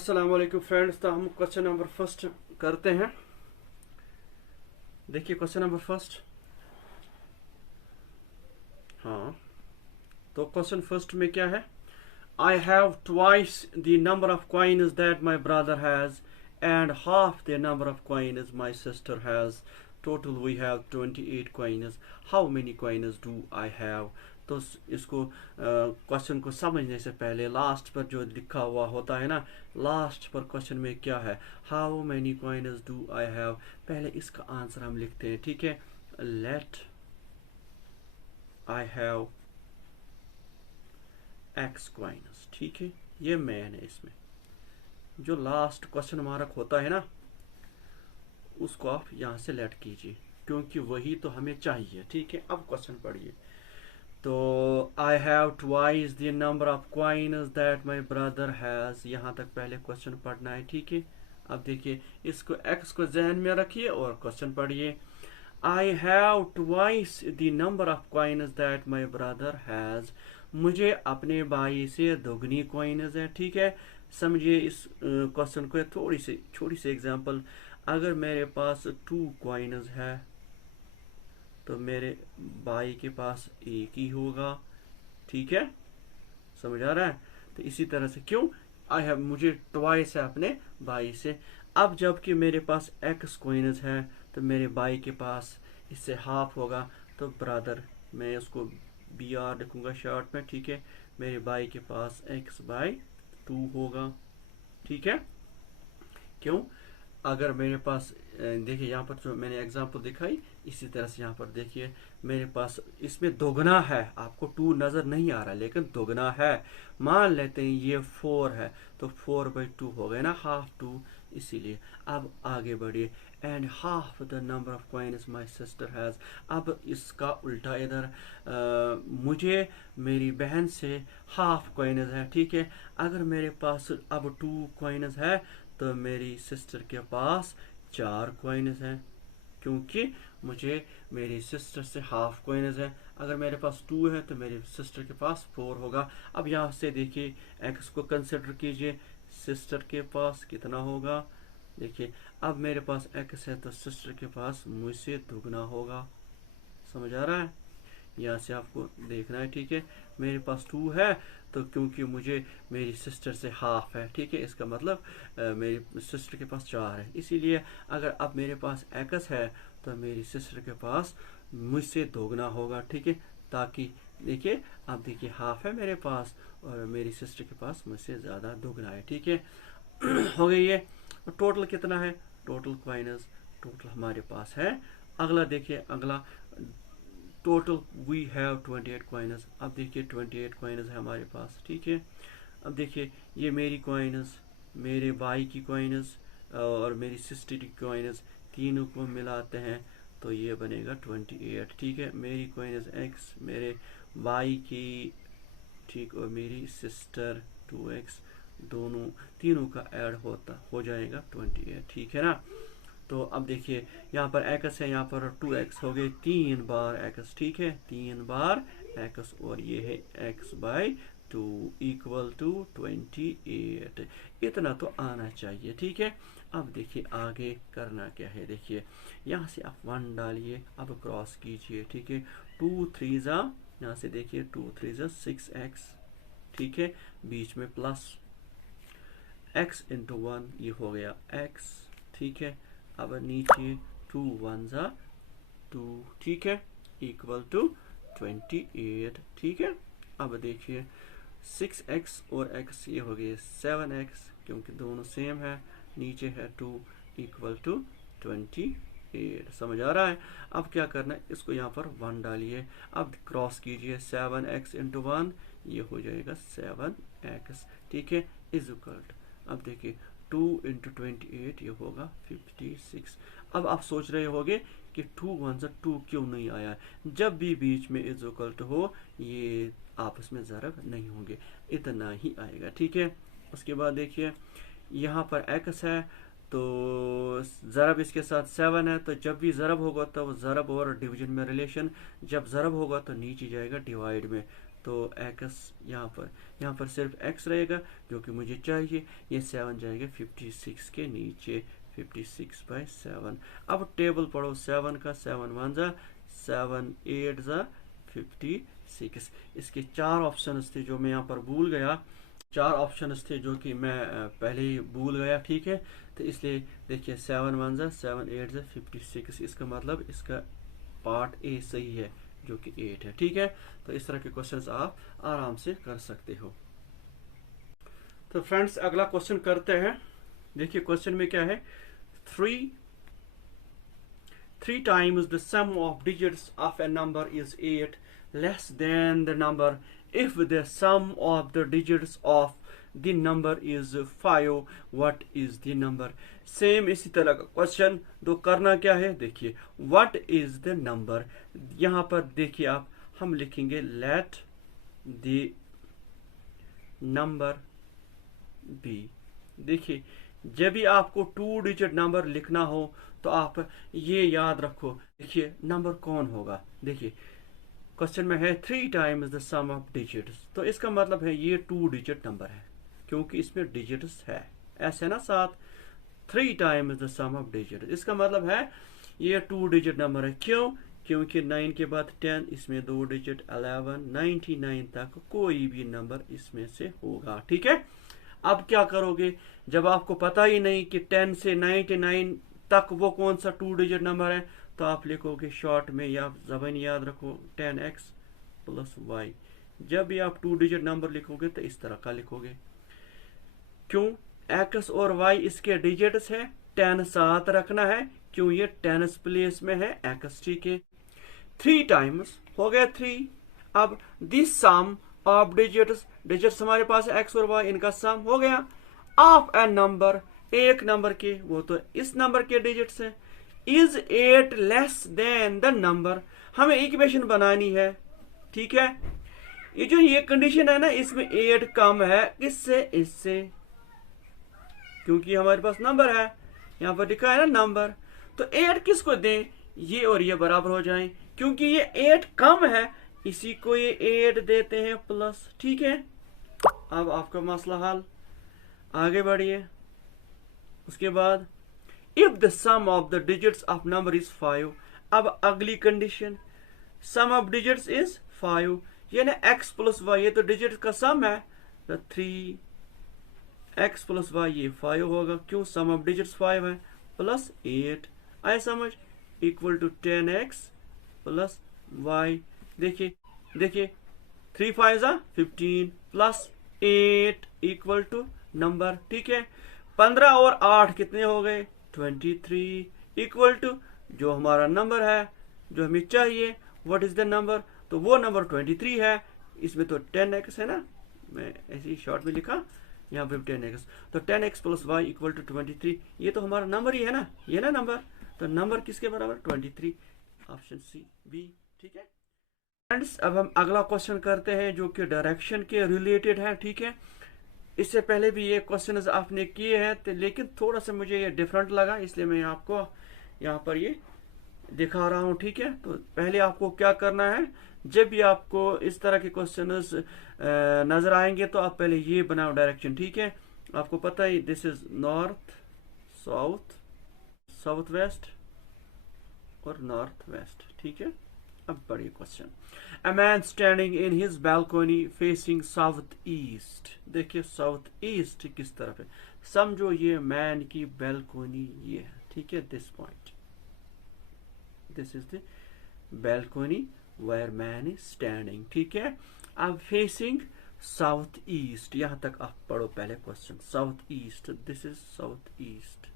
अस्सलाम वालेकुम फ्रेंड्स। तो हम क्वेश्चन नंबर फर्स्ट करते हैं। देखिए क्वेश्चन नंबर फर्स्ट। हाँ, तो क्वेश्चन फर्स्ट में क्या है? I have twice the number of coins that my brother has and half the number of coins my sister has. Total we have 28 coins. How many coins do I have? तो इसको question को समझने से पहले last पर जो लिखा हुआ होता है ना, लास्ट पर क्वेश्चन में क्या है, how many coins do I have, पहले इसका आंसर हम लिखते हैं। ठीक है, late I have x coins। ठीक है, ये मैन है। इसमें जो लास्ट क्वेश्चन मार्क होता है ना, उसको आप यहाँ से लेट कीजिए, क्योंकि वही तो हमें चाहिए। ठीक है, अब क्वेश्चन पढ़िए। तो I have twice the number of coins that my brother has, यहाँ तक पहले क्वेश्चन पढ़ना है। ठीक है, अब देखिए इसको एक्स को जहन में रखिए और क्वेश्चन पढ़िए। I have twice the number of coins that my brother has, मुझे अपने भाई से दोगुनी कॉइन्स है। ठीक है, समझिए इस क्वेश्चन को। छोटी सी एग्जांपल, अगर मेरे पास 2 कॉइन्स है तो मेरे भाई के पास एक ही होगा। ठीक है, समझ आ रहा है? तो इसी तरह से क्यों आई हैव, मुझे ट्वाइस है अपने भाई से। अब जबकि मेरे पास एक्स कॉइन्स है तो मेरे भाई के पास इससे हाफ होगा, तो ब्रदर, मैं उसको बी आर लिखूंगा शॉर्ट में। ठीक है, मेरे भाई के पास x/2 होगा। ठीक है, क्यों? अगर मेरे पास देखिए यहाँ पर जो मैंने एग्जांपल दिखाई, इसी तरह से यहाँ पर देखिए मेरे पास इसमें दोगुना है, आपको 2 नज़र नहीं आ रहा लेकिन दोगुना है। मान लेते हैं ये 4 है तो 4/2 हो गया ना, हाफ 2, इसीलिए। अब आगे बढ़िए। And half the number of coins my sister has, अब इसका उल्टा इधर मुझे मेरी बहन से हाफ कॉइन्स है। ठीक है, अगर मेरे पास अब 2 कॉइन्स है तो मेरी सिस्टर के पास 4 कॉइन्स हैं, क्योंकि मुझे मेरी सिस्टर से हाफ कॉइन्स है। अगर मेरे पास 2 है तो मेरी सिस्टर के पास 4 होगा। अब यहाँ से देखिए एक्स को कंसिडर कीजिए, सिस्टर के पास कितना होगा। देखिए अब मेरे पास एक्स है तो सिस्टर के पास मुझसे दुगना होगा। समझ आ रहा है? यहाँ से आपको देखना है। ठीक है, मेरे पास 2 है तो क्योंकि मुझे मेरी सिस्टर से हाफ है। ठीक है, इसका मतलब मेरी सिस्टर के पास 4 है, इसीलिए अगर अब मेरे पास एक्स है तो मेरी सिस्टर के पास मुझसे दोगुना होगा। ठीक है, ताकि देखिए अब देखिए हाफ है मेरे पास और मेरी सिस्टर के पास मुझसे ज़्यादा दोगुना है। ठीक है, हो गई ये। टोटल कितना है? टोटल कॉइन्स टोटल हमारे पास है। अगला देखिए, अगला टोटल वी हैव 28 कॉइन्स। अब देखिए 28 कॉइन्स है हमारे पास। ठीक है, अब देखिए ये मेरी कॉइन्स, मेरे भाई की कॉइन्स और मेरी सिस्टर की कॉइन्स, तीनों को मिलाते हैं तो ये बनेगा 28। ठीक है, मेरी कॉइन्स एक्स, मेरे भाई की, ठीक, और मेरी सिस्टर 2x, तीनों का ऐड हो जाएगा 28। ठीक है ना? तो अब देखिए यहाँ पर एक्स है, यहाँ पर 2x हो गए, 3 बार x। ठीक है, 3 बार x, और ये है x/2 इक्वल टू 28। इतना तो आना चाहिए। ठीक है, अब देखिए आगे करना क्या है। देखिए यहाँ से आप 1 डालिए, अब क्रॉस कीजिए। ठीक है, 2 3 यहाँ से देखिए 2 3 6x। ठीक है, बीच में प्लस x इंटू 1, ये हो गया x। ठीक है, अब नीचे 2 1 2। ठीक है, इक्वल टू 28। ठीक है, अब देखिए 6x और x, ये हो गए 7x, क्योंकि दोनों सेम है। नीचे है 2 इक्वल टू 28। समझ आ रहा है? अब क्या करना है, इसको यहाँ पर 1 डालिए, अब क्रॉस कीजिए, 7x इंटू 1, ये हो जाएगा 7x। ठीक है, इज इक्वल टू, अब देखिए 2 इंटू 28, ये होगा 56। अब आप सोच रहे होगे कि 2 1 2 क्यों नहीं आया है? जब भी बीच में इज इक्वल टू हो, ये आपस में ज़रब नहीं होंगे, इतना ही आएगा। ठीक है, उसके बाद देखिए यहाँ पर x है तो ज़रब इसके साथ 7 है, तो जब भी ज़रब होगा तो वो ज़रब और डिवीजन में रिलेशन, जब ज़रब होगा तो नीचे जाएगा डिवाइड में। तो x यहाँ पर सिर्फ x रहेगा जो कि मुझे चाहिए। ये 7 जाएगा 56 के नीचे, 56/7। अब टेबल पढ़ो 7 का, 7 1 जा 7 8 जा 56। इसके 4 ऑप्शंस थे जो मैं यहाँ पर भूल गया, 4 ऑप्शंस थे जो कि मैं पहले ही भूल गया, ठीक है। तो इसलिए देखिए 7 1 जा 7 8 जा 56, इसका मतलब इसका पार्ट ए सही है जो कि 8 है, ठीक है। तो इस तरह के क्वेश्चंस आप आराम से कर सकते हो। तो फ्रेंड्स अगला क्वेश्चन करते हैं। देखिए क्वेश्चन में क्या है, 3 times the sum of digits of a number is 8 less than the number if the sum of the digits of the number is 5, what is the number? Same इसी तरह का क्वेश्चन। तो करना क्या है, देखिए what is the number, यहाँ पर देखिए आप हम लिखेंगे let the number be। देखिए जब भी आपको 2 डिजिट नंबर लिखना हो तो आप ये याद रखो, देखिए नंबर कौन होगा। देखिए क्वेश्चन में है 3 times the sum of digits, तो इसका मतलब है ये 2 डिजिट नंबर है क्योंकि इसमें डिजिट्स है, ऐसे ना 7। 3 times the sum of digits, इसका मतलब है ये 2 डिजिट नंबर है। क्यों? क्योंकि 9 के बाद 10, इसमें 2 डिजिट 11, 99 तक कोई भी नंबर इसमें से होगा, ठीक है। अब क्या करोगे, जब आपको पता ही नहीं कि 10 से 99 तक वो कौन सा 2 डिजिट नंबर है, तो आप लिखोगे शॉर्ट में, या ज़बान याद रखो 10x + y। जब भी आप 2 डिजिट नंबर लिखोगे तो इस तरह का लिखोगे। क्यों? x और y इसके डिजिट्स है, 10 साथ रखना है क्यों, ये 10 प्लेस में है x, ठीक है। 3 टाइम्स हो गया 3। अब दिस सम ऑफ डिजिट्स हमारे पास है x और y, इनका सम हो गया ऑफ ए नंबर, एक नंबर के, वो तो इस नंबर के डिजिट्स है। Is 8 less than the number, हमें इक्वेशन बनानी है, ठीक है। ये जो ये कंडीशन है ना, इसमें 8 कम है इससे क्योंकि हमारे पास नंबर है, यहाँ पर लिखा है ना नंबर, तो 8 किसको दें, ये और ये बराबर हो जाएं, क्योंकि ये 8 कम है इसी को ये 8 देते हैं प्लस, ठीक है। अब आपका मसला हल, आगे बढ़िए। उसके बाद if the sum of the digits of number is 5, अब अगली condition, sum of digits is 5, यानी x + y, ये तो डिजिट का सम है, तो 3x + y ये 5 होगा, क्यों, सम ऑफ डिजिट्स 5 है, प्लस 8 आए समझ, इक्वल टू 10x + y। देखिए 3 5 15 प्लस 8 इक्वल टू नंबर, ठीक है। 15 और 8 कितने हो गए, 23 इक्वल टू जो हमारा नंबर है जो हमें चाहिए, व्हाट इज द नंबर, तो वो नंबर 23 है। इसमें तो 10x है ना, मैं ऐसे ही शॉर्ट में लिखा, यहाँ पे 10x, तो 10x + y इक्वल टू 23, ये तो हमारा नंबर ही है ना, ये ना नंबर, तो नंबर किसके बराबर, 23, ऑप्शन सी बी, ठीक है। फ्रेंड्स अब हम अगला क्वेश्चन करते हैं जो कि डायरेक्शन के रिलेटेड है, ठीक है। इससे पहले भी ये क्वेश्चन आपने किए हैं, लेकिन थोड़ा सा मुझे ये डिफरेंट लगा, इसलिए मैं आपको यहाँ पर ये दिखा रहा हूँ, ठीक है। तो पहले आपको क्या करना है, जब भी आपको इस तरह के क्वेश्चंस नजर आएंगे तो आप पहले ये बनाओ डायरेक्शन, ठीक है। आपको पता है this is north south, south west और नॉर्थ वेस्ट, ठीक है। अब बढ़िए question, a man standing in his balcony facing south east. देखिए साउथ ईस्ट किस तरफ है, समझो ये मैन की बैल्कोनी ये है, ठीक है। This point, this is the balcony where man is standing, ठीक है। अब फेसिंग साउथ ईस्ट, यहां तक आप पढ़ो पहले question, south east, this is south east,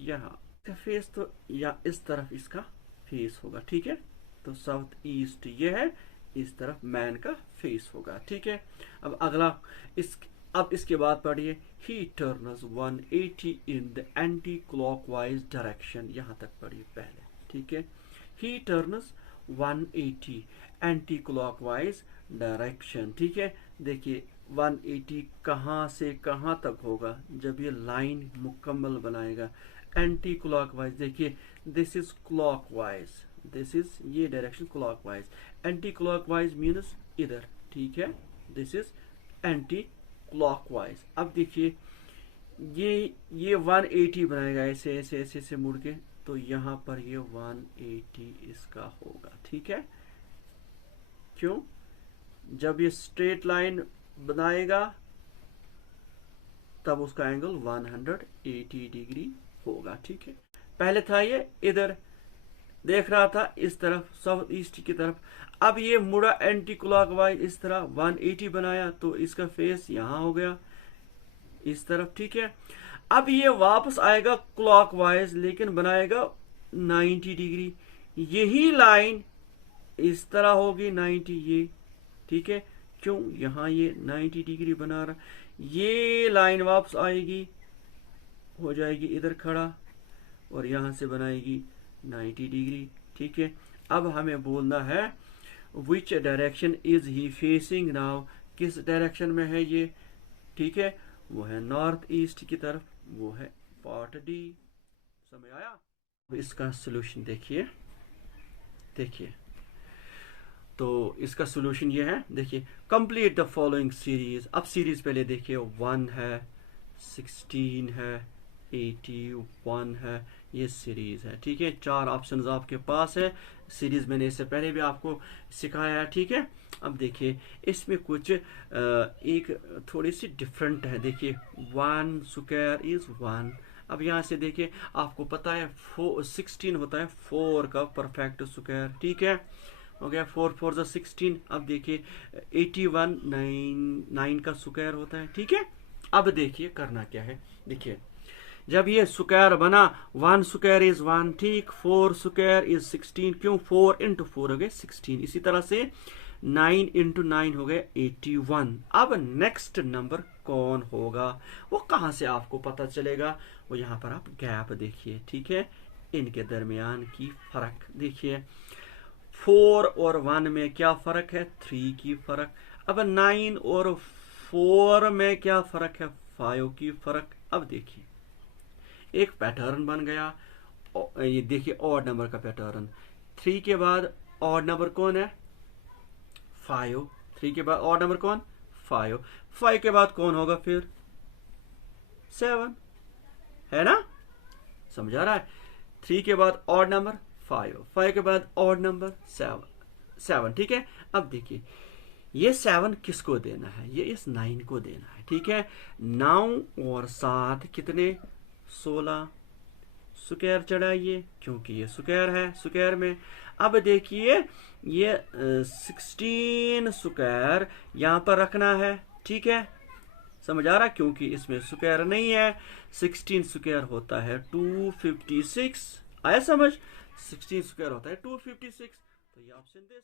यहाँ फेस तो या इस तरफ इसका फेस होगा, ठीक है। तो साउथ ईस्ट ये है, इस तरफ मैन का फेस होगा, ठीक है। अब अगला अब इसके बाद पढ़िए, ही turns 180 in the anti clockwise direction, यहां तक पढ़िए पहले, ठीक है। ही टर्न्स 180 एंटी क्लॉकवाइज डायरेक्शन, ठीक है। देखिए 180 कहाँ से कहाँ तक होगा, जब ये लाइन मुकम्मल बनाएगा एंटी क्लॉकवाइज। देखिए this is clockwise, this is ये direction clockwise, anti clockwise means इधर, ठीक है, दिस इज एंटी क्लॉकवाइज। अब देखिए ये 180 बनाएगा ऐसे ऐसे ऐसे ऐसे मुड़ के, तो यहाँ पर ये 180 इसका होगा, ठीक है। क्यों? जब ये स्ट्रेट लाइन बनाएगा तब उसका एंगल 180 डिग्री होगा, ठीक है। पहले था ये इधर देख रहा था इस तरफ साउथ ईस्ट की तरफ, अब ये मुड़ा एंटी क्लॉकवाइज इस तरह 180 बनाया, तो इसका फेस यहां हो गया इस तरफ, ठीक है। अब ये वापस आएगा क्लॉकवाइज लेकिन बनाएगा 90 डिग्री, यही लाइन इस तरह होगी 90 ये, ठीक है। क्यों? यहां ये 90 डिग्री बना रहा, ये लाइन वापस आएगी हो जाएगी इधर खड़ा और यहां से बनाएगी 90 डिग्री, ठीक है। अब हमें बोलना है which direction is he facing now, किस डायरेक्शन में है ये, ठीक है। वो है नॉर्थ ईस्ट की तरफ, वो है पार्ट डी। समझ आया? अब इसका सोल्यूशन देखिए, तो इसका सोल्यूशन ये है, देखिए कंप्लीट द फॉलोइंग सीरीज। अब सीरीज पहले देखिए 1 है, 16 है, 81 है, ये सीरीज है, ठीक है। 4 ऑप्शंस आपके पास है। सीरीज मैंने इससे पहले भी आपको सिखाया है, ठीक है। अब देखिए इसमें कुछ एक थोड़ी सी डिफरेंट है। देखिए 1 स्क्वायर इज 1। अब यहाँ से देखिए आपको पता है 16 होता है 4 का परफेक्ट स्क्वायर, ठीक है। हो गया 4 4 जा 16। अब देखिए 81 9 का स्क्वायर होता है, ठीक है। अब देखिए करना क्या है, देखिए जब ये स्क्वायर बना 1 स्क्वायर इज 1, ठीक। 4 स्क्वायर इज 16, क्यों? 4 इंटू 4 हो गए 16। इसी तरह से 9 इंटू 9 हो गए 81। अब नेक्स्ट नंबर कौन होगा वो कहां से आपको पता चलेगा? वो यहाँ पर आप गैप देखिए, ठीक है, इनके दरमियान की फर्क देखिए। 4 और 1 में क्या फर्क है? 3 की फर्क। अब 9 और 4 में क्या फर्क है? 5 की फर्क। अब देखिए एक पैटर्न बन गया, ये देखिए ऑड नंबर का पैटर्न। 3 के बाद ऑड नंबर कौन है? 5। 3 के बाद ऑड नंबर कौन? 5। 5 के बाद कौन होगा फिर? 7, है ना? समझ आ रहा है? 3 के बाद ऑड नंबर 5, 5 के बाद ऑड नंबर 7, ठीक है। अब देखिए ये 7 किसको देना है? ये इस 9 को देना है, ठीक है। 9 और 7 कितने? 16 स्क्वायर चढ़ाइए, क्योंकि ये स्क्वायर है, स्क्वायर में। अब देखिए ये 16 स्क्वायर यहां पर रखना है, ठीक है। समझ आ रहा? क्योंकि इसमें स्क्वायर नहीं है। 16 स्क्वायर होता है 256। आया समझ? 16 स्क्वायर होता है 256। तो ये ऑप्शन दिस।